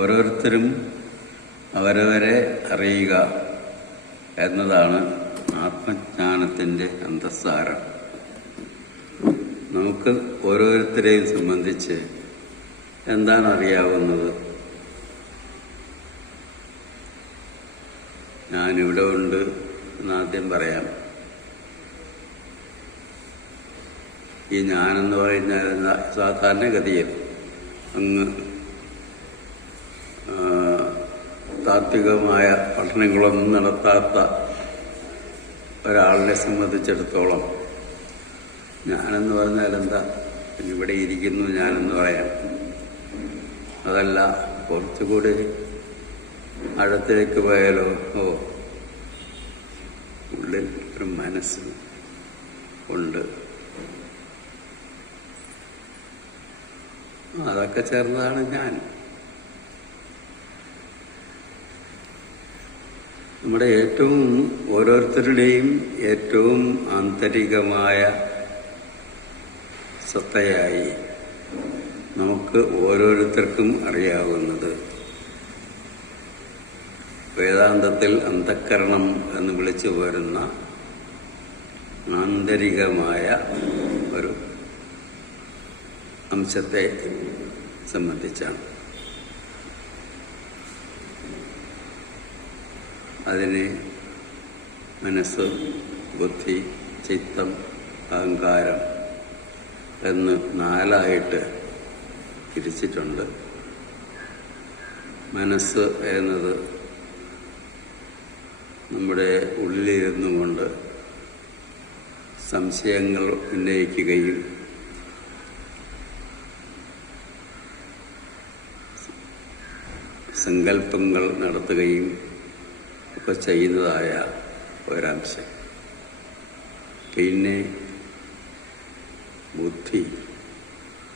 ഓരോരുത്തരും അവരവരെ അറിയുക എന്നതാണ് ആത്മജ്ഞാനത്തിൻ്റെ അന്തസ്സാരം. നമുക്ക് ഓരോരുത്തരെയും സംബന്ധിച്ച് എന്താണ് അറിയാവുന്നത്? ഞാനിവിടെ ഉണ്ട് എന്നാദ്യം പറയാം. ഈ ഞാനെന്ന് പറഞ്ഞാൽ സാധാരണഗതിയിൽ അങ്ങ് താത്വികമായ പഠനങ്ങളൊന്നും നടത്താത്ത ഒരാളിനെ സംബന്ധിച്ചിടത്തോളം ഞാനെന്ന് പറഞ്ഞാൽ എന്താ? ഇവിടെ ഇരിക്കുന്നു ഞാനെന്ന് പറയാം. അതല്ല, കുറച്ചുകൂടി ആഴത്തിലേക്ക് പോയാലോ, ഉള്ളിൽ ഒരു മനസ്സ് ഉണ്ട്, അതൊക്കെ ചേർന്നതാണ് ഞാൻ. നമ്മുടെ ഓരോരുത്തരുടെയും ഏറ്റവും ആന്തരികമായ സത്തയായി നമുക്ക് ഓരോരുത്തർക്കും അറിയാവുന്നത് വേദാന്തത്തിൽ അന്ധഃകരണം എന്ന് വിളിച്ചു പോരുന്ന ആന്തരികമായ ഒരു അംശത്തെ സംബന്ധിച്ചാണ്. അതിനെ മനസ്സ്, ബുദ്ധി, ചിത്തം, അഹങ്കാരം എന്ന് 4ആയിട്ട് തിരിച്ചിട്ടുണ്ട്. മനസ്സ് എന്നത് നമ്മുടെ ഉള്ളിലിരുന്നു കൊണ്ട് സംശയങ്ങൾ ഉന്നയിക്കുകയും സങ്കല്പങ്ങൾ നടത്തുകയും ഒക്കെ ചെയ്യുന്നതായ ഒരംശം. പിന്നെ ബുദ്ധി,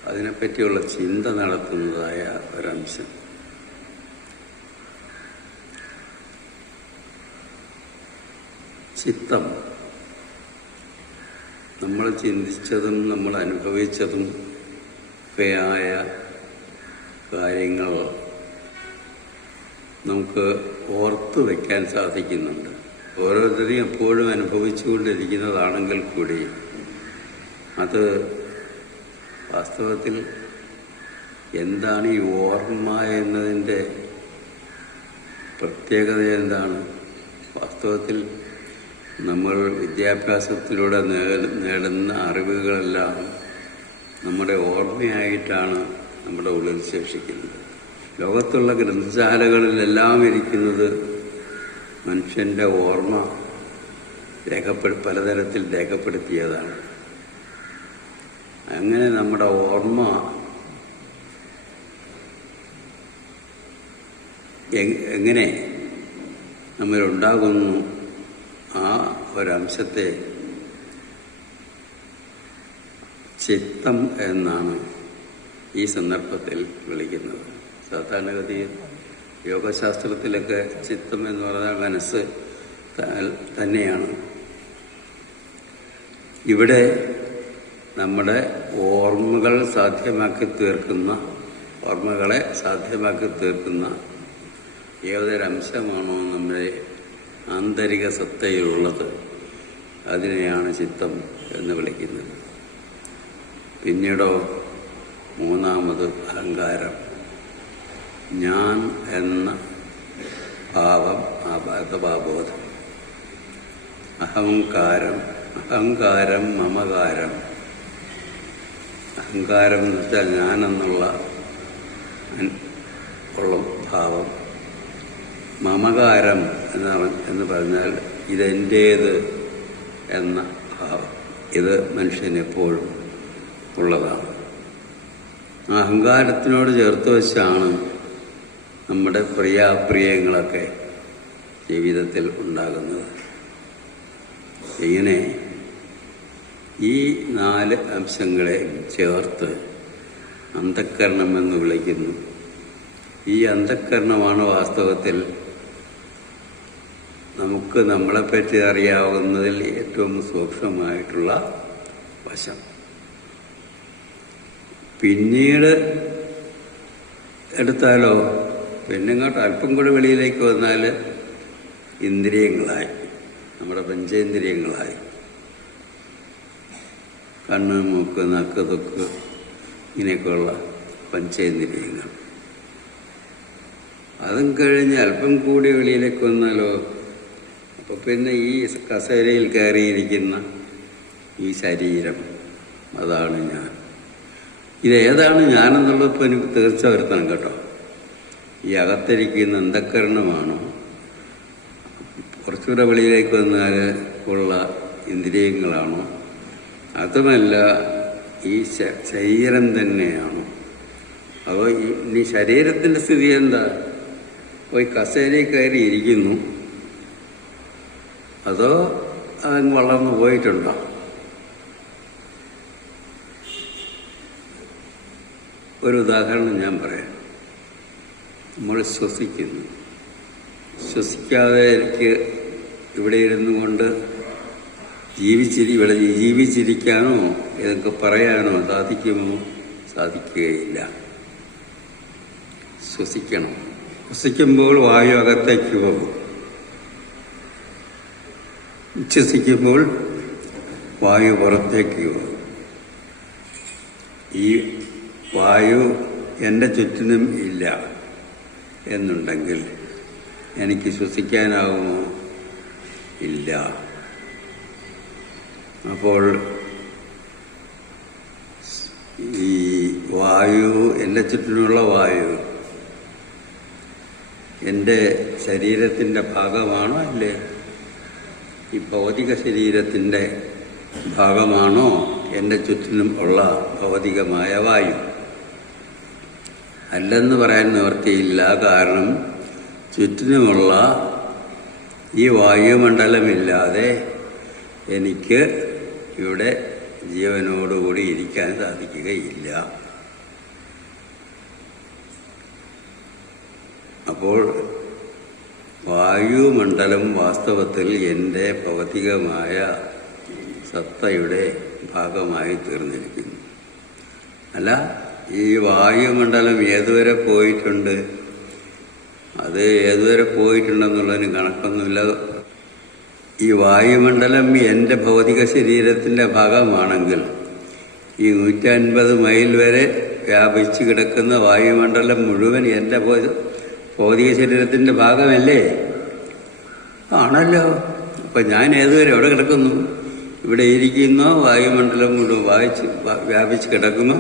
അതിനെപ്പറ്റിയുള്ള ചിന്ത നടത്തുന്നതായ ഒരംശം. ചിത്തം, നമ്മൾ ചിന്തിച്ചതും നമ്മൾ അനുഭവിച്ചതും ഒക്കെയായ കാര്യങ്ങൾ നമുക്ക് ഓർത്തു വയ്ക്കാൻ സാധിക്കുന്നുണ്ട്. ഓരോരുത്തരെയും എപ്പോഴും അനുഭവിച്ചുകൊണ്ടിരിക്കുന്നതാണെങ്കിൽ കൂടി അത് വാസ്തവത്തിൽ എന്താണ് ഈ ഓർമ്മ എന്നതിൻ്റെ പ്രത്യേകത എന്താണ്? വാസ്തവത്തിൽ നമ്മൾ വിദ്യാഭ്യാസത്തിലൂടെ നേടുന്ന അറിവുകളെല്ലാം നമ്മുടെ ഓർമ്മയായിട്ടാണ് നമ്മുടെ ഉള്ളിൽ ശേഷിക്കുന്നത്. ലോകത്തുള്ള ഗ്രന്ഥശാലകളിലെല്ലാം ഇരിക്കുന്നത് മനുഷ്യന്റെ ഓർമ്മ പലതരത്തിൽ രേഖപ്പെടുത്തിയതാണ്. അങ്ങനെ നമ്മുടെ ഓർമ്മ എങ്ങനെ നമ്മളുണ്ടാകുന്നു, ആ ഒരംശത്തെ ചിത്തം എന്നാണ് ഈ സന്ദർഭത്തിൽ വിളിക്കുന്നത്. സാധാരണഗതിയിൽ യോഗശാസ്ത്രത്തിലൊക്കെ ചിത്തം എന്ന് പറഞ്ഞാൽ മനസ്സ് തന്നെയാണ്. ഇവിടെ നമ്മുടെ ഓർമ്മകളെ സാധ്യമാക്കി തീർക്കുന്ന ഏതൊരംശമാണോ നമ്മുടെ ആന്തരിക സത്തയിലുള്ളത്, അതിനെയാണ് ചിത്തം എന്ന് വിളിക്കുന്നത്. പിന്നീടോ മൂന്നാമത് അഹങ്കാരം. ഞാൻ എന്ന ഭാവം, അഥവാബോധം. അഹങ്കാരം, മമകാരം. അഹങ്കാരം എന്ന് വെച്ചാൽ ഞാനെന്നുള്ള ഭാവം. മമകാരം എന്ന് പറഞ്ഞാൽ ഇതെൻ്റേത് എന്ന ഭാവം. ഇത് മനുഷ്യനെപ്പോഴും ഉള്ളതാണ്. ആ അഹങ്കാരത്തിനോട് ചേർത്ത് വെച്ചാണ് നമ്മുടെ പ്രിയാപ്രിയങ്ങളൊക്കെ ജീവിതത്തിൽ ഉണ്ടാകുന്നത്. ഇങ്ങനെ ഈ 4 അംശങ്ങളെ ചേർത്ത് അന്ധഃകരണം എന്ന് വിളിക്കുന്നു. ഈ അന്ധഃകരണമാണ് വാസ്തവത്തിൽ നമുക്ക് നമ്മളെപ്പറ്റി അറിയാവുന്നതിൽ ഏറ്റവും സൂക്ഷ്മമായിട്ടുള്ള വശം. പിന്നീട് എടുത്താലോ പിന്നെ ഇങ്ങോട്ട് അല്പം കൂടെ വെളിയിലേക്ക് വന്നാൽ ഇന്ദ്രിയങ്ങളായി, നമ്മുടെ പഞ്ചേന്ദ്രിയങ്ങളായി. കണ്ണ്, മൂക്ക്, നാക്ക്, തൊക്ക് ഇങ്ങനെയൊക്കെയുള്ള പഞ്ചേന്ദ്രിയങ്ങൾ. അതും കഴിഞ്ഞ് അല്പം കൂടി വെളിയിലേക്ക് വന്നാലോ, അപ്പോൾ പിന്നെ ഈ കസേരയിൽ കയറിയിരിക്കുന്ന ഈ ശരീരം, അതാണ് ഞാൻ. ഇതേതാണ് ഞാനെന്നുള്ളപ്പോൾ എനിക്ക് തീർച്ച വരുത്തണം കേട്ടോ. ഈ അകത്തിരിക്കുന്ന അന്ധക്കരണമാണോ, കുറച്ചുകൂടെ വെളിയിലേക്ക് വന്നാൽ ഉള്ള ഇന്ദ്രിയങ്ങളാണോ, അതുമല്ല ഈ ശരീരം തന്നെയാണോ? അപ്പോൾ ഈ ശരീരത്തിൻ്റെ സ്ഥിതി എന്താ? പോയി കസേരയിൽ കയറി ഇരിക്കുന്നു, അതോ അതങ്ങ് വളർന്നു പോയിട്ടുണ്ടോ? ഒരു ഉദാഹരണം ഞാൻ പറയാം. നമ്മൾ ശ്വസിക്കുന്നു. ശ്വസിക്കാതെ എനിക്ക് ഇവിടെ ഇരുന്നു കൊണ്ട് ഇവിടെ ജീവിച്ചിരിക്കാനോ ഇതൊക്കെ പറയാനോ സാധിക്കുമോ? സാധിക്കുകയില്ല. ശ്വസിക്കണം. ശ്വസിക്കുമ്പോൾ വായു അകത്തേക്ക് പോകും, ഉച്ഛ്വസിക്കുമ്പോൾ വായു പുറത്തേക്ക് പോകും. ഈ വായു എൻ്റെ ചുറ്റിനും ഇല്ല എന്നുണ്ടെങ്കിൽ എനിക്ക് ശ്വസിക്കാനാവുമോ? ഇല്ല. അപ്പോൾ ഈ വായു, എൻ്റെ ചുറ്റിനുള്ള വായു എൻ്റെ ശരീരത്തിൻ്റെ ഭാഗമാണോ അല്ലേ? ഈ ഭൗതിക ശരീരത്തിൻ്റെ ഭാഗമാണോ എൻ്റെ ചുറ്റിനും ഉള്ള ഭൗതികമായ വായു? അല്ലെന്ന് പറയാൻ നിവൃത്തിയില്ല. കാരണം ചുറ്റിനുമുള്ള ഈ വായുമണ്ഡലമില്ലാതെ എനിക്ക് ഇവിടെ ജീവനോടുകൂടി ഇരിക്കാൻ സാധിക്കുകയില്ല. അപ്പോൾ വായുമണ്ഡലം വാസ്തവത്തിൽ എൻ്റെ ഭൗതികമായ സത്തയുടെ ഭാഗമായി തീർന്നിരിക്കുന്നു. അല്ല, ഈ വായുമണ്ഡലം ഏതുവരെ പോയിട്ടുണ്ട്, അത് ഏതുവരെ പോയിട്ടുണ്ടെന്നുള്ളതിന് കണക്കൊന്നുമില്ല. ഈ വായുമണ്ഡലം എൻ്റെ ഭൗതിക ശരീരത്തിൻ്റെ ഭാഗമാണെങ്കിൽ ഈ 150 മൈൽ വരെ വ്യാപിച്ചു കിടക്കുന്ന വായുമണ്ഡലം മുഴുവൻ എൻ്റെ ഭൗതിക ശരീരത്തിൻ്റെ ഭാഗമല്ലേ? ആണല്ലോ. അപ്പം ഞാൻ ഏതുവരെ എവിടെ കിടക്കുന്നു? ഇവിടെ ഇരിക്കുന്നോ? വായുമണ്ഡലം മുഴുവൻ വ്യാപിച്ച് കിടക്കുന്നു?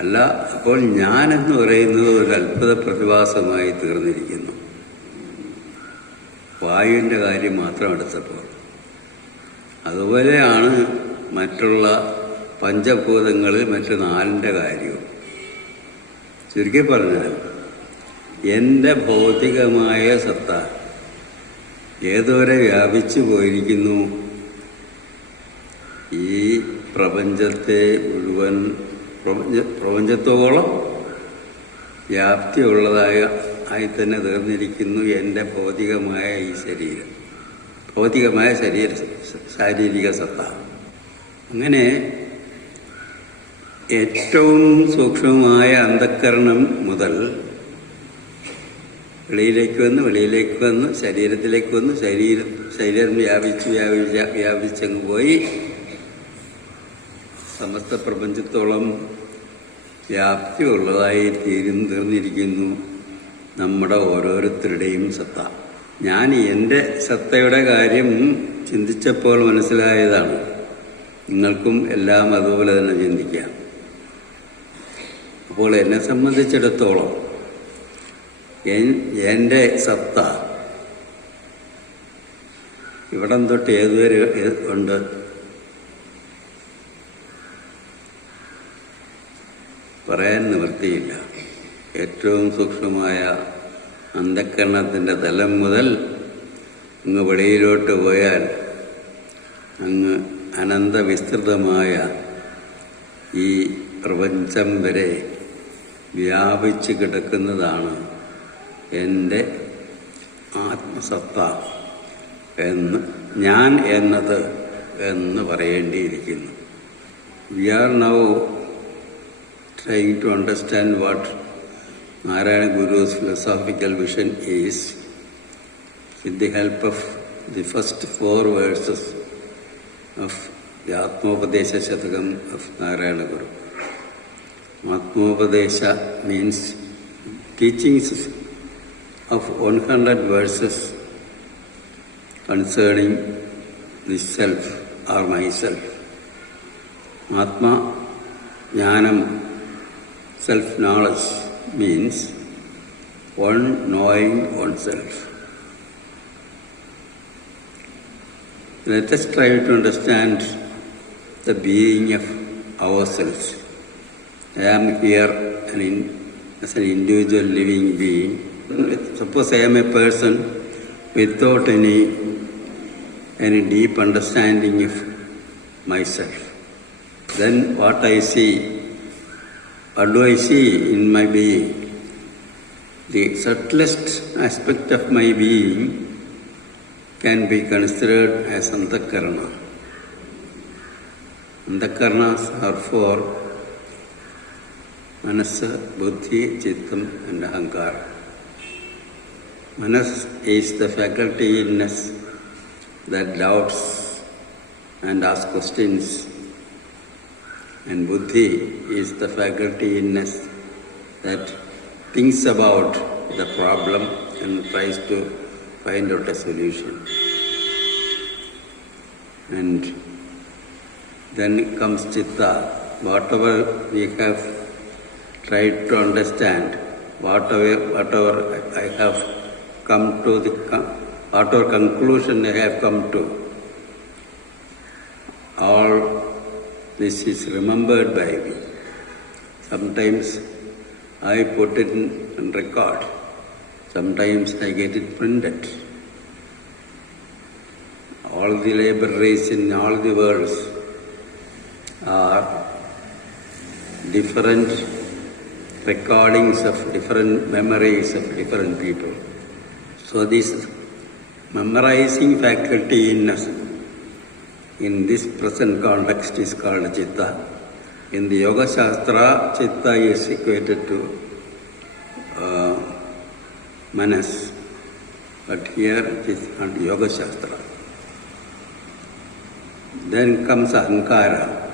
അല്ല. അപ്പോൾ ഞാനെന്ന് പറയുന്നത് ഒരു അത്ഭുത പ്രതിഭാസമായി തീർന്നിരിക്കുന്നു. വായുവിൻ്റെ കാര്യം മാത്രം എടുത്തപ്പോൾ. അതുപോലെയാണ് മറ്റുള്ള പഞ്ചഭൂതങ്ങളിൽ മറ്റു 4ന്റെ കാര്യവും. ചുരുക്കി പറഞ്ഞാൽ എൻ്റെ ഭൗതികമായ സത്ത ഏതുവരെ വ്യാപിച്ചു പോയിരിക്കുന്നു? ഈ പ്രപഞ്ചത്തെ മുഴുവൻ, പ്രപഞ്ചത്തോളം വ്യാപ്തിയുള്ളതായി തന്നെ തീർന്നിരിക്കുന്നു എൻ്റെ ഭൗതികമായ ഈ ശരീരം, ഭൗതികമായ ശാരീരിക സത്ത. അങ്ങനെ ഏറ്റവും സൂക്ഷ്മമായ അന്ധക്കരണം മുതൽ വെളിയിലേക്ക് വന്ന് ശരീരത്തിലേക്ക് വന്ന് ശരീരം വ്യാപിച്ചങ്ങ് പോയി സമസ്ത പ്രപഞ്ചത്തോളം വ്യാപ്തിയുള്ളതായി തീർന്നിരിക്കുന്നു നമ്മുടെ ഓരോരുത്തരുടെയും സത്ത. ഞാൻ എൻ്റെ സത്തയുടെ കാര്യം ചിന്തിച്ചപ്പോൾ മനസ്സിലായതാണ്. നിങ്ങൾക്കും എല്ലാം അതുപോലെ തന്നെ ചിന്തിക്കാം. അപ്പോൾ എന്നെ സംബന്ധിച്ചിടത്തോളം എൻ്റെ സത്ത ഇവിടം തൊട്ട് ഏതുവരെ ഉണ്ട്? പറയാൻ നിവൃത്തിയില്ല. ഏറ്റവും സൂക്ഷ്മമായ അന്ധക്കരണത്തിൻ്റെ തലം മുതൽ അങ്ങ് വെളിയിലോട്ട് പോയാൽ അങ്ങ് അനന്തവിസ്തൃതമായ ഈ പ്രപഞ്ചം വരെ വ്യാപിച്ച് കിടക്കുന്നതാണ് എൻ്റെ ആത്മസത്ത ഞാൻ എന്നത് എന്ന് പറയേണ്ടിയിരിക്കുന്നു. We are now trying to understand what Narayana Guru's philosophical vision is, with the help of the first 4 verses of the Atmopadesha Shatakam of Narayana Guru. Atmopadesha means teachings of 100 verses concerning the self or myself. Atma, Jnanam, self-knowledge means one knowing oneself. Let us try to understand the being of ourselves. I am here as an individual living being. Suppose I am a person without any deep understanding of myself. Then what I see, what do I see in my being? The subtlest aspect of my being can be considered as Antakarana. Antakaranas are 4: Manasa, Buddhi, Chittam and Ahankara. Manas is the faculty in us that doubts and asks questions, and Buddhi is the faculty in us that thinks about the problem and tries to find out a solution. And then comes Chitta. Whatever we have tried to understand, whatever I have come to, whatever conclusion I have come to, all this is remembered by me. Sometimes I put it in record. Sometimes I get it printed. All the libraries in all the worlds are different recordings of different memories of different people. So this memorizing faculty in us, in this present context, is called Chitta. In the Yoga Shastra, Chitta is equated to Manas, but here it is not Yoga Shastra. Then comes Ahankara.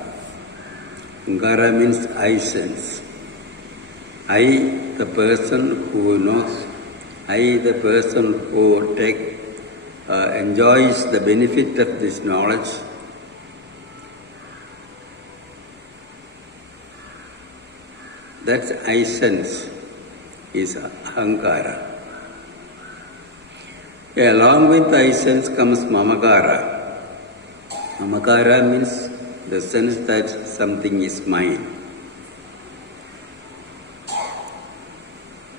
Ahankara means I sense. I, the person who knows. I, the person who enjoys the benefit of this knowledge. That I sense is Ahankara. Along with I sense comes Mamakara. Mamakara means the sense that something is mine.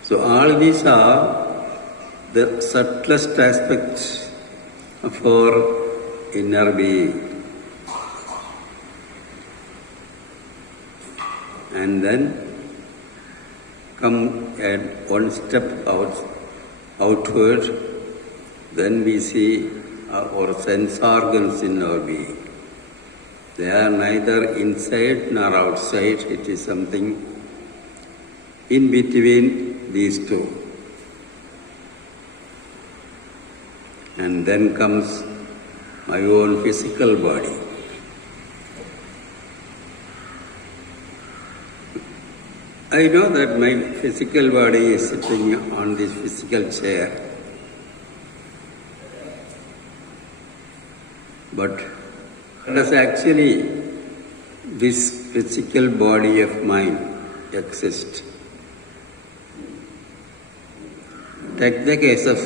So all these are the subtlest aspects of our inner being. And then come at one step outward, then we see our sense organs in our being. They are neither inside nor outside. It is something in between these two. And then comes my own physical body. I know that my physical body is sitting on this physical chair. But does actually this physical body of mine exist? Take the case of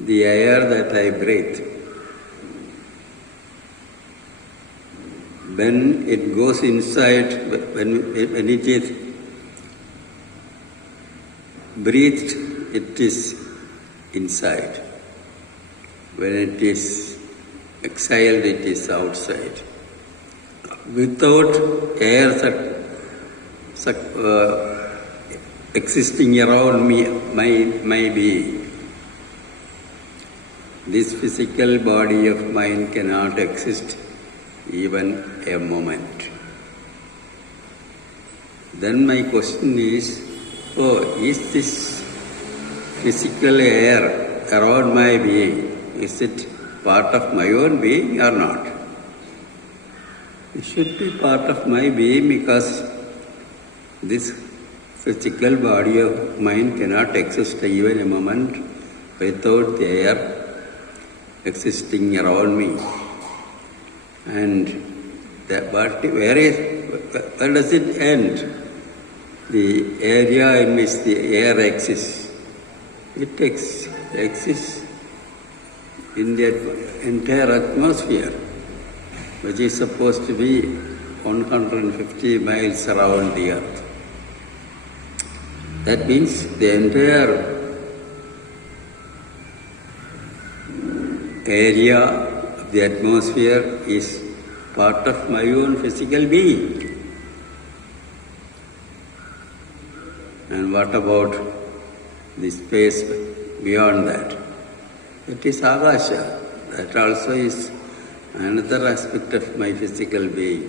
the air that I breathe. When it goes inside, when it is breathed, it is inside. When it is exhaled, it is outside. Without air existing around me, my being, this physical body of mine cannot exist even a moment. Then my question is, oh, is this physical air around my being, is it part of my own being or not? It should be part of my being because this physical body of mine cannot exist even a moment without the air existing around me. And that body, where does it end? The area in which the air exists. It exists in the entire atmosphere, which is supposed to be 150 miles around the earth. That means the entire area of the atmosphere is part of my own physical being. And what about the space beyond that? It is Akasha. That also is another aspect of my physical being,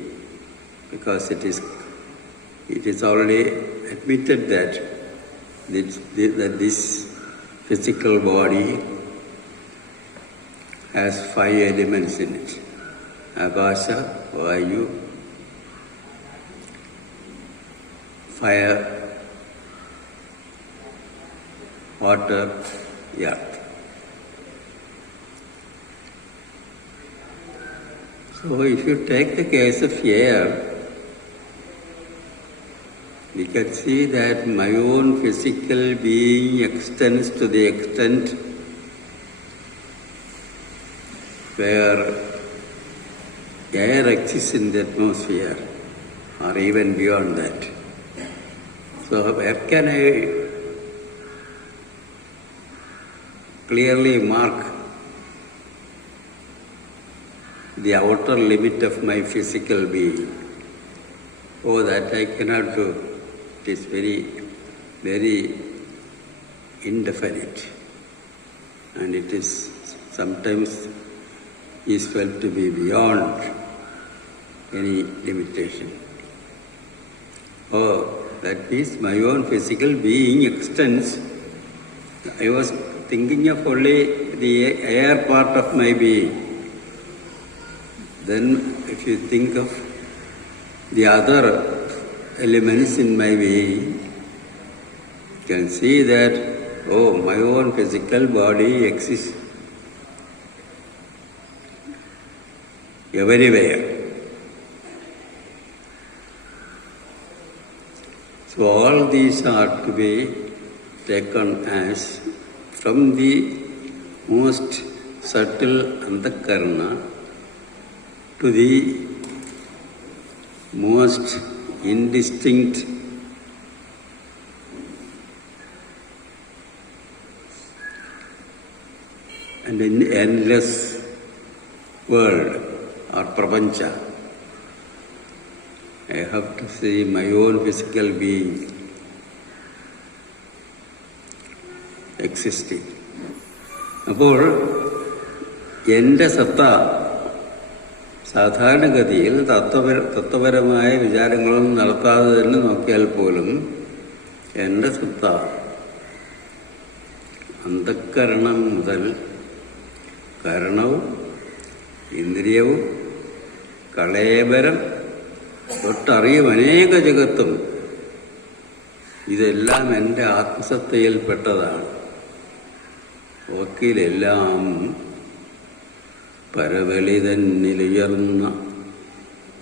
because it is already admitted that this physical body has 5 elements in it: Akasha, Vayu, fire, water, earth. So if you take the case of air, we can see that my own physical being extends to the extent where air exists in the atmosphere, or even beyond that. So where can I clearly mark the outer limit of my physical being? Oh, that I cannot do. It is very, very indefinite, and it is sometimes is felt to be beyond any limitation. Oh, that means my own physical being extends. I was thinking of only the air part of my being. Then if you think of the other elements in my being, you can see that, oh, my own physical body exists everywhere. So all these are to be taken as from the most subtle antakarana to the most indistinct and endless world or prapancha. I have to see my own physical being existing. അപ്പോൾ എൻ്റെ സത്ത സാധാരണഗതിയിൽ തത്വപരമായ വിചാരങ്ങളൊന്നും നടത്താതെ തന്നെ നോക്കിയാൽ പോലും എൻ്റെ സത്ത അന്ധഃകരണം മുതൽ കരണവും ഇന്ദ്രിയവും കളേബരം തൊട്ടറിയും അനേക ജഗത്തും ഇതെല്ലാം എൻ്റെ ആത്മസത്തയിൽപ്പെട്ടതാണ്. വക്കീലെല്ലാം പരവെളി തന്നിലുയർന്ന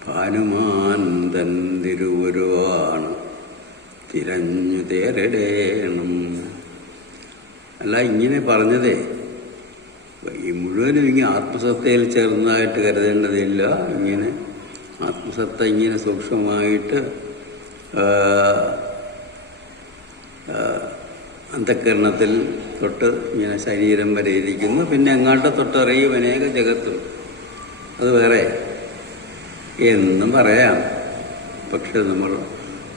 ഭാനുമാന്തൻ തിരുവുരുവാണ് തിരഞ്ഞു തേരിടേണം. അല്ല, ഇങ്ങനെ പറഞ്ഞതേ ഈ മുഴുവനും ഇങ്ങനെ ആത്മസത്തയിൽ ചേർന്നതായിട്ട് കരുതേണ്ടതില്ല. ഇങ്ങനെ ആത്മസത്ത ഇങ്ങനെ സൂക്ഷ്മമായിട്ട് അന്ധഃകരണത്തിൽ തൊട്ട് ഇങ്ങനെ ശരീരം വരെ ഇരിക്കുന്നു. പിന്നെ അങ്ങോട്ട് തൊട്ടറിയും അനേക ജഗത്തും. അത് വേറെ എന്നും പറയാം. പക്ഷെ നമ്മൾ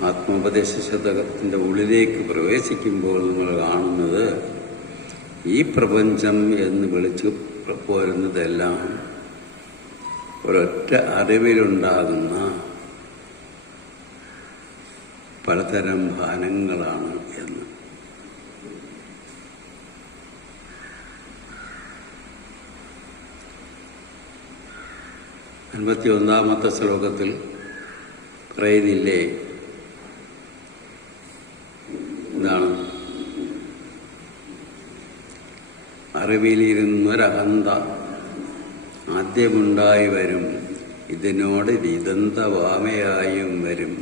ആത്മോപദേശ ശതകത്തിൻ്റെ ഉള്ളിലേക്ക് പ്രവേശിക്കുമ്പോൾ നമ്മൾ കാണുന്നത് ഈ പ്രപഞ്ചം എന്ന് വിളിച്ചു പോരുന്നതെല്ലാം ഒരൊറ്റ അറിവിലുണ്ടാകുന്ന പലതരം ഭാനങ്ങളാണ് എന്ന്. 51-ാമത്തെ ശ്ലോകത്തിൽ പറയുന്നില്ലേ, എന്താണ്? അറിവിലിരുന്നൊരഹന്ത ആദ്യമുണ്ടായി വരും, ഇതിനോട് ദിദന്തവാമയായും വരും.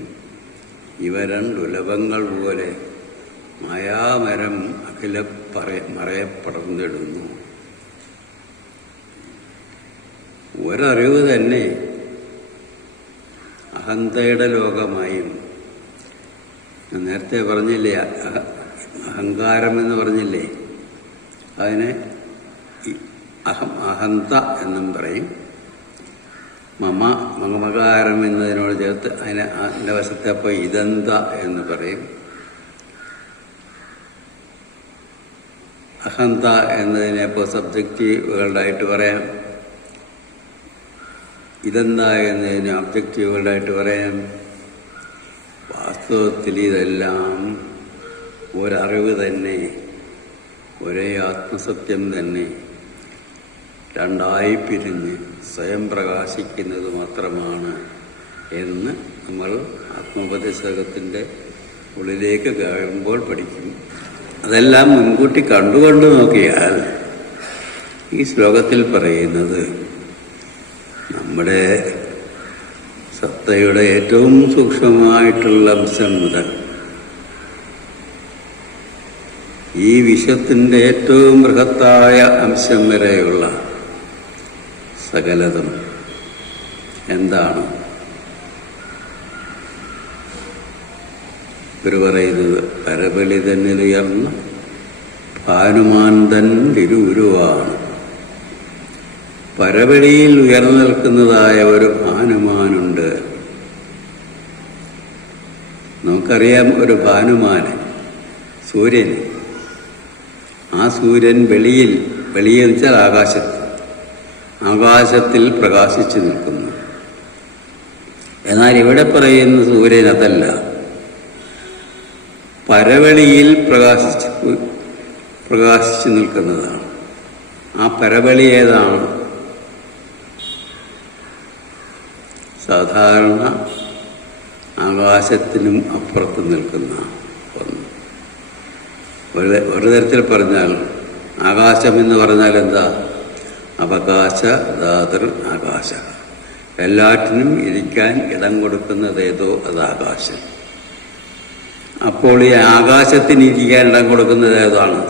ഇവ രണ്ടുലഭങ്ങൾ പോലെ മായാമരം അഖില മറയപ്പടർന്നിടുന്നു. ഒരറിവ് തന്നെ അഹന്തയുടെ ലോകമായും, നേരത്തെ പറഞ്ഞില്ലേ അഹങ്കാരം എന്ന് പറഞ്ഞില്ലേ, അതിനെ അഹന്ത എന്നും പറയും. മമകാരം എന്നതിനോട് ചേർത്ത് അതിൻ്റെ വശത്തെ അപ്പോൾ ഇദന്ത എന്ന് പറയും. അഹന്ത എന്നതിനെ ഇപ്പോൾ സബ്ജക്റ്റീവ് വേൾഡായിട്ട് പറയാം, ഇതെന്ത എന്നതിനെ ഒബ്ജക്റ്റീവ് വേൾഡായിട്ട് പറയാം. വാസ്തവത്തിൽ ഇതെല്ലാം ഒരറിവ് തന്നെ, ഒരേ ആത്മസത്യം തന്നെ, രണ്ടായി പിരിഞ്ഞ് സ്വയം പ്രകാശിക്കുന്നത് മാത്രമാണ് എന്ന് നമ്മൾ ആത്മോപദേശകത്തിൻ്റെ ഉള്ളിലേക്ക് കയറുമ്പോൾ പഠിക്കും. അതെല്ലാം മുൻകൂട്ടി കണ്ടുകൊണ്ട് നോക്കിയാൽ ഈ ശ്ലോകത്തിൽ പറയുന്നത് നമ്മുടെ സത്തയുടെ ഏറ്റവും സൂക്ഷ്മമായിട്ടുള്ള അംശം മുതൽ ഈ വിശ്വത്തിൻ്റെ ഏറ്റവും ബൃഹത്തായ അംശം വരെയുള്ള സകലതും എന്താണ്? ഇവർ പറയുന്നത് പരബലി തന്നിലുയർന്ന ഭാനുമാന്തൻ തിരുവുരുവാണ്. പരബലിയിൽ ഉയർന്നു നിൽക്കുന്നതായ ഒരു ഭാനുമാനുണ്ട്. നമുക്കറിയാം ഒരു ഭാനുമാന്, സൂര്യന്. ആ സൂര്യൻ വെളിയിൽ വെച്ചാൽ ആകാശത്തിൽ പ്രകാശിച്ചു നിൽക്കുന്നു. എന്നാൽ ഇവിടെ പറയുന്ന സൂര്യൻ അതല്ല, പരവെളിയിൽ പ്രകാശിച്ചു നിൽക്കുന്നതാണ്. ആ പരവെളി ഏതാണ്? സാധാരണ ആകാശത്തിനും അപ്പുറത്ത് നിൽക്കുന്ന ഒന്ന്. ഒരു തരത്തിൽ പറഞ്ഞാൽ ആകാശം എന്ന് പറഞ്ഞാൽ എന്താ? അവകാശ ധാതൃ ആകാശ. എല്ലാറ്റിനും ഇരിക്കാൻ ഇടം കൊടുക്കുന്നത് ഏതോ അത് ആകാശം. അപ്പോൾ ഈ ആകാശത്തിന് ഇരിക്കാൻ ഇടം കൊടുക്കുന്നത് ഏതാണ്?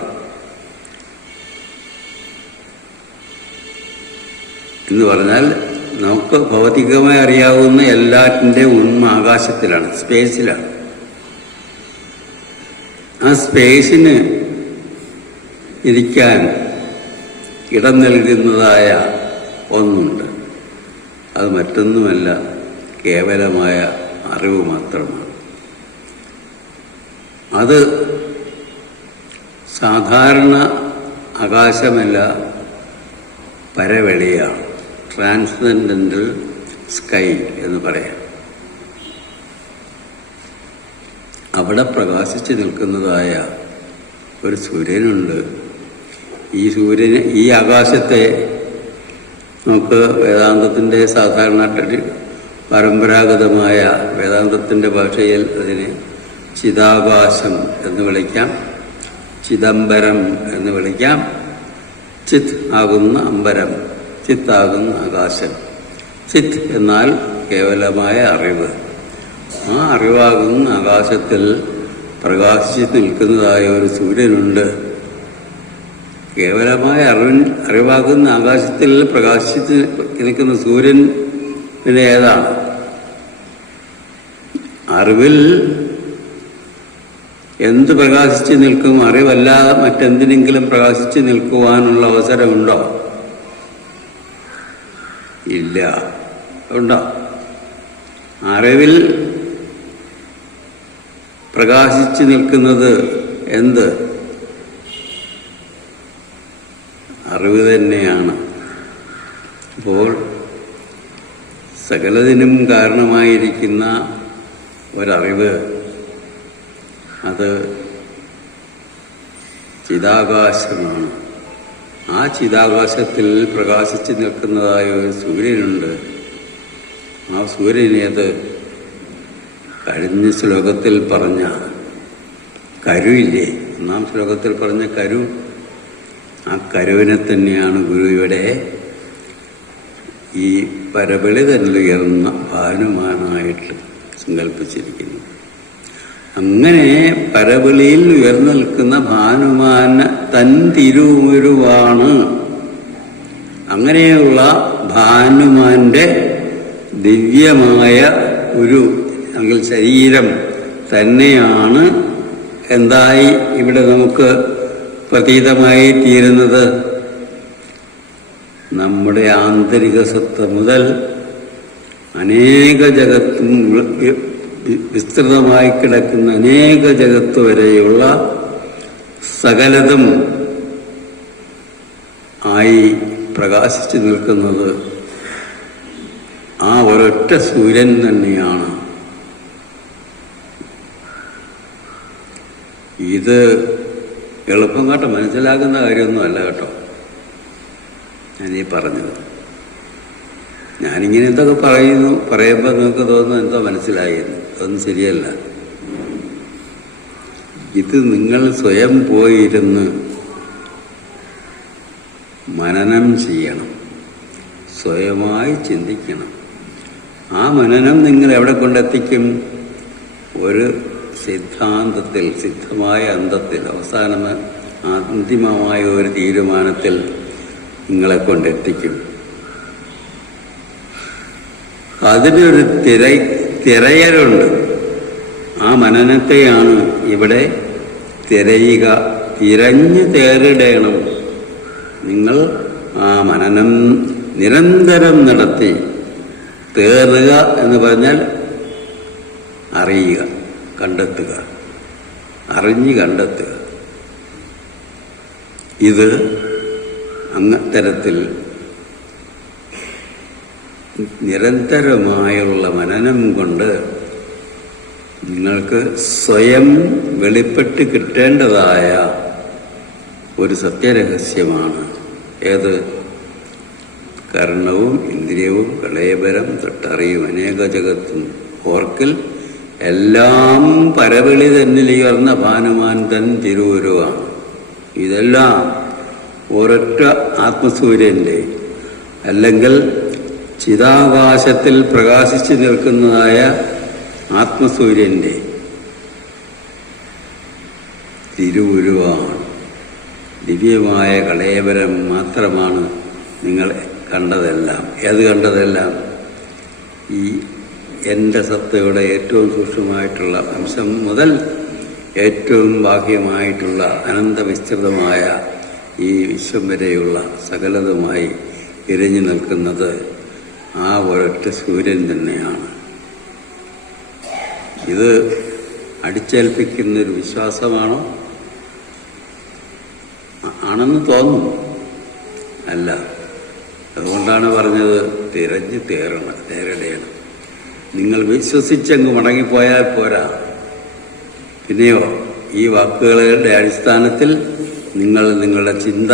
എന്ന് പറഞ്ഞാൽ നമുക്ക് ഭൗതികമായി അറിയാവുന്ന എല്ലാറ്റിൻ്റെ ഉണ്മ ആകാശത്തിലാണ്, സ്പേസിലാണ്. ആ സ്പേസിന് ഇരിക്കാൻ ഇടം നൽകുന്നതായ ഒന്നുണ്ട്. അത് മറ്റൊന്നുമല്ല, കേവലമായ അറിവ് മാത്രമാണ്. അത് സാധാരണ ആകാശമല്ല, പരവെളിയാണ്. ട്രാൻസ്സെൻഡൻ്റൽ സ്കൈ എന്ന് പറയാം. അവിടെ പ്രകാശിച്ചു നിൽക്കുന്നതായ ഒരു സൂര്യനുണ്ട്. ഈ ആകാശത്തെ നമുക്ക് വേദാന്തത്തിൻ്റെ സാധാരണ പരമ്പരാഗതമായ വേദാന്തത്തിൻ്റെ ഭാഷയിൽ അതിനെ ചിദാകാശം എന്ന് വിളിക്കാം, ചിദംബരം എന്ന് വിളിക്കാം. ചിത് ആകുന്ന അമ്പരം, ചിത്ത് ആകുന്ന ആകാശം. ചിത്ത് എന്നാൽ കേവലമായ അറിവ്. ആ അറിവാകുന്ന ആകാശത്തിൽ പ്രകാശിച്ച് നിൽക്കുന്നതായ ഒരു സൂര്യനുണ്ട്. കേവലമായ അറിവാകുന്ന ആകാശത്തിൽ പ്രകാശിച്ച് നിൽക്കുന്ന സൂര്യൻ പിന്നെ ഏതാണ്? അറിവിൽ എന്ത് പ്രകാശിച്ച് നിൽക്കും? അറിവല്ലാതെ മറ്റെന്തിനെങ്കിലും പ്രകാശിച്ച് നിൽക്കുവാനുള്ള അവസരമുണ്ടോ? ഇല്ല. ഉണ്ടോ? അറിവിൽ പ്രകാശിച്ച് നിൽക്കുന്നത് എന്ത്? അറിവ് തന്നെയാണ്. അപ്പോൾ സകലതിനും കാരണമായിരിക്കുന്ന ഒരറിവ്, അത് ചിദാകാശമാണ്. ആ ചിദാകാശത്തിൽ പ്രകാശിച്ച് നിൽക്കുന്നതായ ഒരു സൂര്യനുണ്ട്. ആ സൂര്യനേത് കഴിഞ്ഞ ശ്ലോകത്തിൽ പറഞ്ഞ കരുവില്ലേ, ഒന്നാം ശ്ലോകത്തിൽ പറഞ്ഞ കരു, ആ കരുവിനെ തന്നെയാണ് ഗുരു ഇവിടെ ഈ പരബലി തന്നെ ഉയർന്ന ഭാനുമാനായിട്ട് സങ്കല്പിച്ചിരിക്കുന്നു. അങ്ങനെ പരബലിയിൽ ഉയർന്നു നിൽക്കുന്ന ഭാനുമാന തൻ തിരുവുരുവാണ്. അങ്ങനെയുള്ള ഭാനുമാന്റെ ദിവ്യമായ ഒരു അല്ലെങ്കിൽ ശരീരം തന്നെയാണ് എന്തായി ഇവിടെ നമുക്ക് പ്രതീതമായി തീരുന്നത്. നമ്മുടെ ആന്തരിക സത്ത മുതൽ അനേക ജഗത്തും വിസ്തൃതമായി കിടക്കുന്ന അനേക ജഗത്ത് വരെയുള്ള സകലതും ആയി പ്രകാശിച്ചു നിൽക്കുന്നത് ആ ഒരൊറ്റ സൂര്യൻ തന്നെയാണ്. ഇത് എളുപ്പം കേട്ടോ മനസ്സിലാക്കുന്ന കാര്യമൊന്നുമല്ല കേട്ടോ ഞാനീ പറഞ്ഞത്. ഞാനിങ്ങനെ എന്തൊക്കെ പറയുമ്പോൾ നിങ്ങൾക്ക് തോന്നുന്നു എന്തോ മനസ്സിലായിരുന്നു. അതൊന്നും ശരിയല്ല. ഇത് നിങ്ങൾ സ്വയം പോയിരുന്ന് മനനം ചെയ്യണം, സ്വയമായി ചിന്തിക്കണം. ആ മനനം നിങ്ങൾ എവിടെ കൊണ്ടെത്തിക്കും? ഒരു സിദ്ധാന്തത്തിൽ, സിദ്ധമായ അന്തത്തിൽ, അവസാനം അന്തിമമായ ഒരു തീരുമാനത്തിൽ നിങ്ങളെ കൊണ്ടെത്തിക്കും. അതിനൊരു തിരയലുണ്ട്. ആ മനനത്തെയാണ് ഇവിടെ തിരയുക. തിരഞ്ഞു തേറിടണം. നിങ്ങൾ ആ മനനം നിരന്തരം നടത്തി തേറുക എന്ന് പറഞ്ഞാൽ അറിയുക, കണ്ടെത്തുക, അറിഞ്ഞു കണ്ടെത്തുക. ഇത് അങ്ങത്തരത്തിൽ നിരന്തരമായുള്ള മനനം കൊണ്ട് നിങ്ങൾക്ക് സ്വയം വെളിപ്പെട്ട് കിട്ടേണ്ടതായ ഒരു സത്യരഹസ്യമാണ്. ഏത്? കർണവും ഇന്ദ്രിയവും കളയബരം തൊട്ടറിയും അനേക ജഗത്തും ഓർക്കൽ എല്ലാം പരവിളി തന്നിൽ ഉയർന്ന ഭാനുമാൻ തൻ തിരുവുരുവാണ്. ഇതെല്ലാം ഒരൊറ്റ ആത്മസൂര്യന്റെ അല്ലെങ്കിൽ ചിതാകാശത്തിൽ പ്രകാശിച്ചു നിൽക്കുന്നതായ ആത്മസൂര്യന്റെ തിരുവുരുവാണ്. ദിവ്യമായ കളയബരം മാത്രമാണ് നിങ്ങൾ കണ്ടതെല്ലാം. ഏത് കണ്ടതെല്ലാം? ഈ എൻ്റെ സത്തയുടെ ഏറ്റവും സൂക്ഷ്മമായിട്ടുള്ള അംശം മുതൽ ഏറ്റവും ബാഹ്യമായിട്ടുള്ള അനന്തവിസ്തൃതമായ ഈ വിശ്വം വരെയുള്ള സകലതുമായി ഇരഞ്ഞു നിൽക്കുന്നത് ആ ഒരൊറ്റ സൂര്യൻ തന്നെയാണ്. ഇത് അടിച്ചേൽപ്പിക്കുന്നൊരു വിശ്വാസമാണോ? ആണെന്ന് തോന്നുന്നു. അല്ല. അതുകൊണ്ടാണ് പറഞ്ഞത് തിരഞ്ഞു തേറിടണം. നിങ്ങൾ വിശ്വസിച്ചങ്ങ് മടങ്ങിപ്പോയാൽ പോരാ. പിന്നെയോ ഈ വാക്കുകളുടെ അടിസ്ഥാനത്തിൽ നിങ്ങൾ നിങ്ങളുടെ ചിന്ത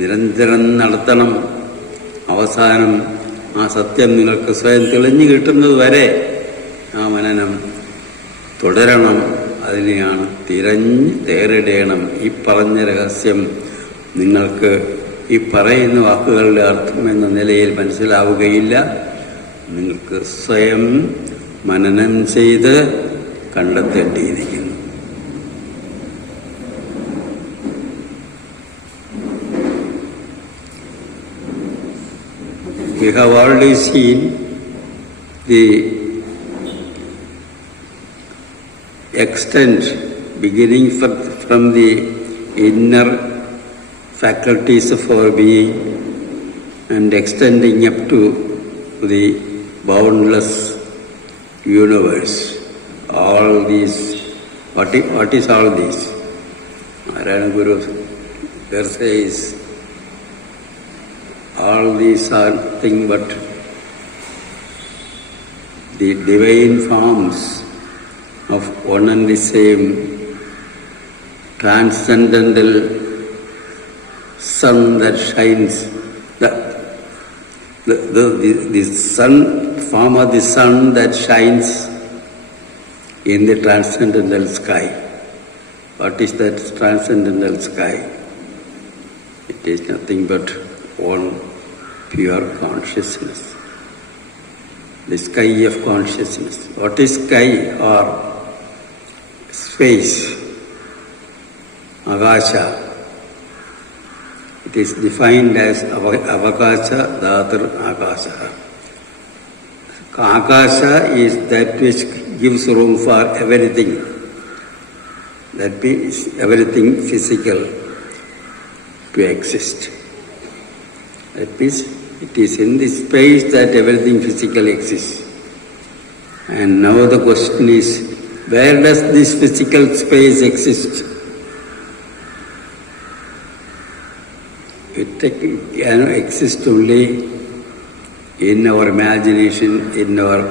നിരന്തരം നടത്തണം. അവസാനം ആ സത്യം നിങ്ങൾക്ക് സ്വയം തെളിഞ്ഞു കിട്ടുന്നത് വരെ ആ മനനം തുടരണം. അതിനെയാണ് തിരഞ്ഞ് തേറിടേണം. ഈ പറഞ്ഞ രഹസ്യം നിങ്ങൾക്ക് ഈ പറയുന്ന വാക്കുകളുടെ അർത്ഥം എന്ന നിലയിൽ മനസ്സിലാവുകയില്ല. നിങ്ങൾക്ക് സ്വയം മനനം ചെയ്ത് കണ്ടെത്തേണ്ടിയിരിക്കുന്നു. We have already seen the extent beginning from the inner faculties of our being and extending up to the boundless universe. All these, what is all these? Narayana Guru there says, all these are nothing but the divine forms of one and the same transcendental sun that shines. The sun form of the sun that shines in the transcendental sky. What is that transcendental sky? It is nothing but one pure consciousness. The sky of consciousness. What is sky or space? Akasha. It is defined as Avakasha, Dhatur, Akasha. Akasha is that which gives room for everything. That means everything physical to exist. That means it is in this space that everything physical exists. And now the question is, where does this physical space exist? It can exist only in our imagination, in our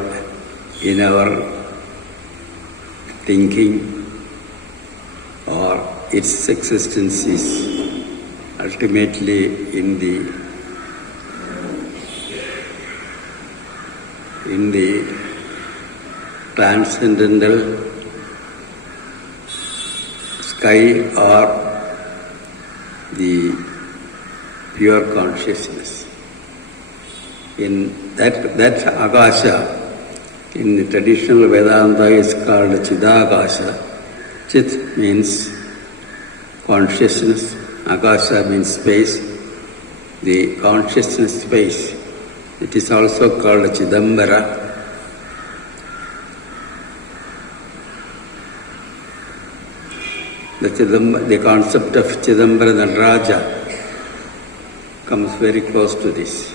thinking, or its existence is ultimately in the transcendental sky or the pure consciousness. In that Akasha, in the traditional Vedanta is called Chidakasha. Chit means consciousness, Akasha means space, the consciousness space. It is also called Chidambara. The concept of Chidambara Nataraja comes very close to this.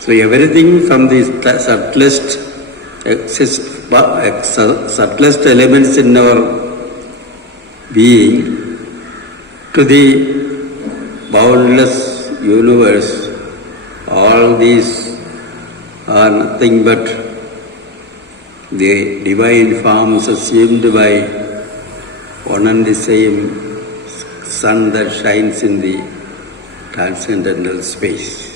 So everything from the subtlest elements in our being to the boundless universe, all these are nothing but the divine forms assumed by one and the same sun that shines in the transcendental space.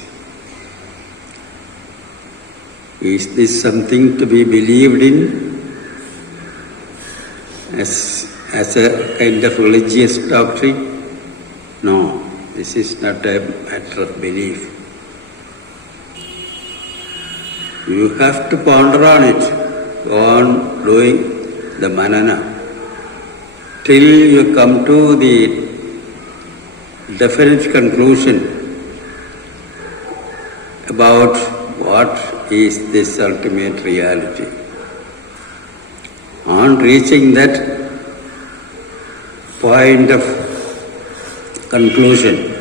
Is this something to be believed in as a kind of religious doctrine? No, this is not a matter of belief. You have to ponder on it, go on doing the manana, till you come to the definite conclusion about what is this ultimate reality. On reaching that point of conclusion,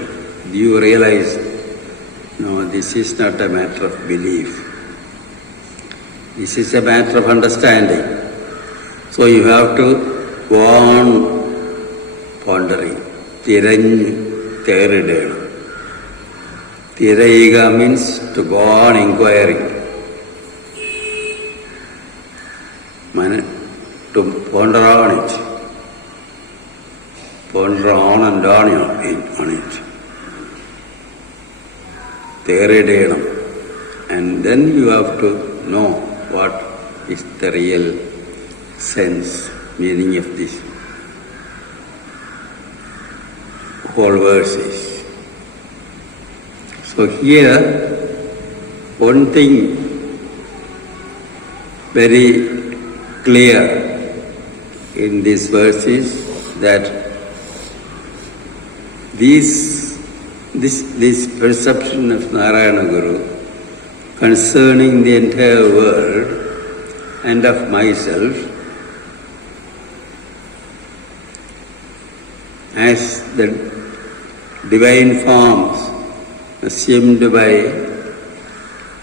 you realize, no, this is not a matter of belief. This is a matter of understanding. So you have to go on pondering. Tiranju Teridena. Tiraiga means to go on inquiring. To ponder on it. Ponder on and on it. Teridena. And then you have to know what is the real sense, meaning of this whole verses. So here, one thing very clear in this verse is that this perception of Narayana Guru concerning the entire world and of myself as the divine forms assumed by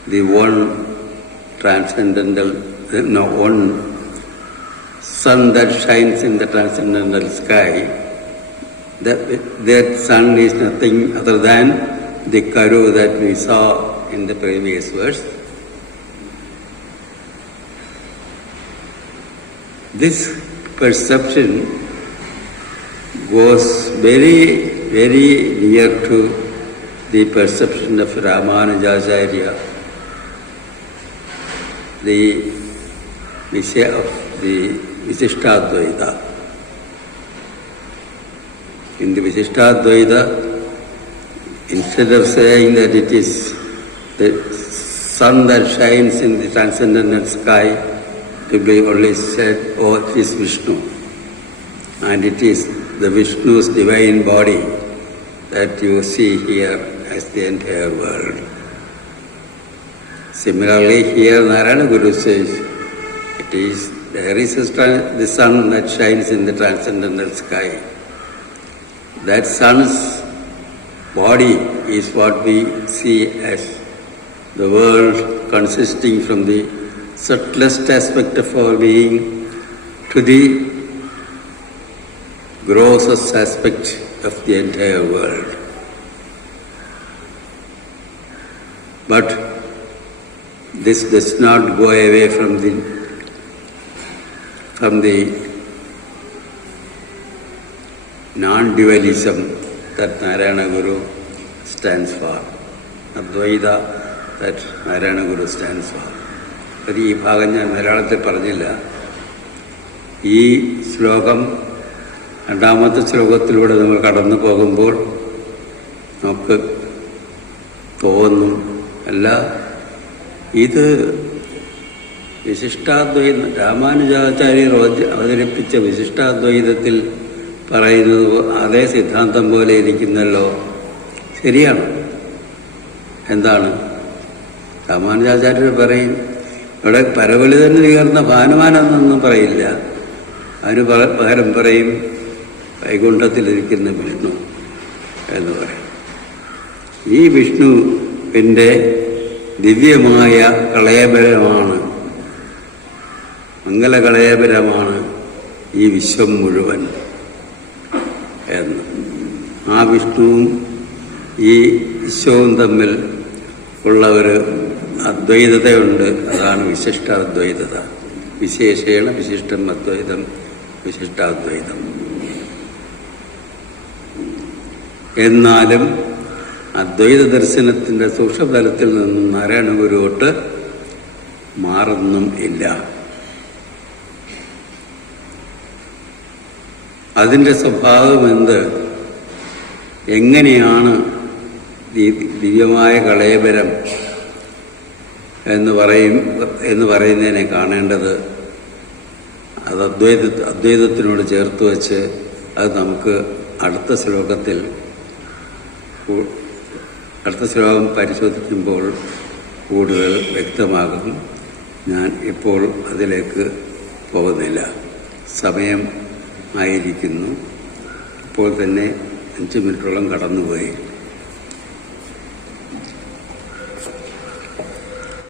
the one transcendental, one sun that shines in the transcendental sky, that sun is nothing other than the Karu that we saw in the previous verse. This perception goes very, very near to the perception of Ramanujacharya, the Vishya of the Visishtadvaita. In the Visishtadvaita, instead of saying that it is the sun that shines in the transcendental sky, it will be only said, oh, it is Vishnu. And it is the Vishnu's divine body that you see here as the entire world. Similarly, here Narayana Guru says, there is the sun that shines in the transcendental sky. That sun's body is what we see as the world consisting from the subtlest aspect of our being to the grossest aspect of the entire world. But this does not go away from the non-dualism that Narayana Guru stands for, Advaita that Narayana Guru stands for. അത് ഈ ഭാഗം ഞാൻ മലയാളത്തിൽ പറഞ്ഞില്ല. ഈ ശ്ലോകം രണ്ടാമത്തെ ശ്ലോകത്തിലൂടെ നമ്മൾ കടന്നു പോകുമ്പോൾ നമുക്ക് തോന്നും, അല്ല ഇത് വിശിഷ്ടാദ്വൈതം രാമാനുജാചാര്യർ അവതരിപ്പിച്ച വിശിഷ്ടാദ്വൈതത്തിൽ പറയുന്നത് അതേ സിദ്ധാന്തം പോലെ ഇരിക്കുന്നല്ലോ. ശരിയാണ്. എന്താണ്? രാമാനുജാചാര്യർ പറയും, ഇവിടെ പരവലി തന്നെ ഉയർന്ന ഭാനുമാനെന്നൊന്നും പറയില്ല. അതിന് പകരം പറയും വൈകുണ്ഠത്തിലിരിക്കുന്ന വിഷ്ണു എന്ന് പറയും. ഈ വിഷ്ണുവിൻ്റെ ദിവ്യമായ കളയബലമാണ്, മംഗലകളയബലമാണ് ഈ വിശ്വം മുഴുവൻ എന്ന്. ആ വിഷ്ണുവും ഈ വിശ്വവും തമ്മിൽ ഉള്ള ഒരു അദ്വൈതതയുണ്ട്. അതാണ് വിശിഷ്ടാദ്വൈതത. വിശേഷേണ വിശിഷ്ടം അദ്വൈതം, വിശിഷ്ടാദ്വൈതം. എന്നാലും അദ്വൈത ദർശനത്തിൻ്റെ സൂക്ഷ്മതലത്തിൽ നിന്നും നാരായണ ഗുരുവോട്ട് മാറുന്നും ഇല്ല. അതിൻ്റെ സ്വഭാവം എന്ത്, എങ്ങനെയാണ് ദിവ്യമായ കളയബലം എന്ന് പറയുന്നതിനെ കാണേണ്ടത്, അത് അദ്വൈതത്തിനോട് ചേർത്ത് വച്ച് അത് നമുക്ക് അടുത്ത ശ്ലോകം പരിശോധിക്കുമ്പോൾ കൂടുതൽ വ്യക്തമാകും. ഞാൻ ഇപ്പോൾ അതിലേക്ക് പോകുന്നില്ല. സമയം ആയിരിക്കുന്നു. ഇപ്പോൾ തന്നെ 5 മിനിറ്റോളം കടന്നുപോയി.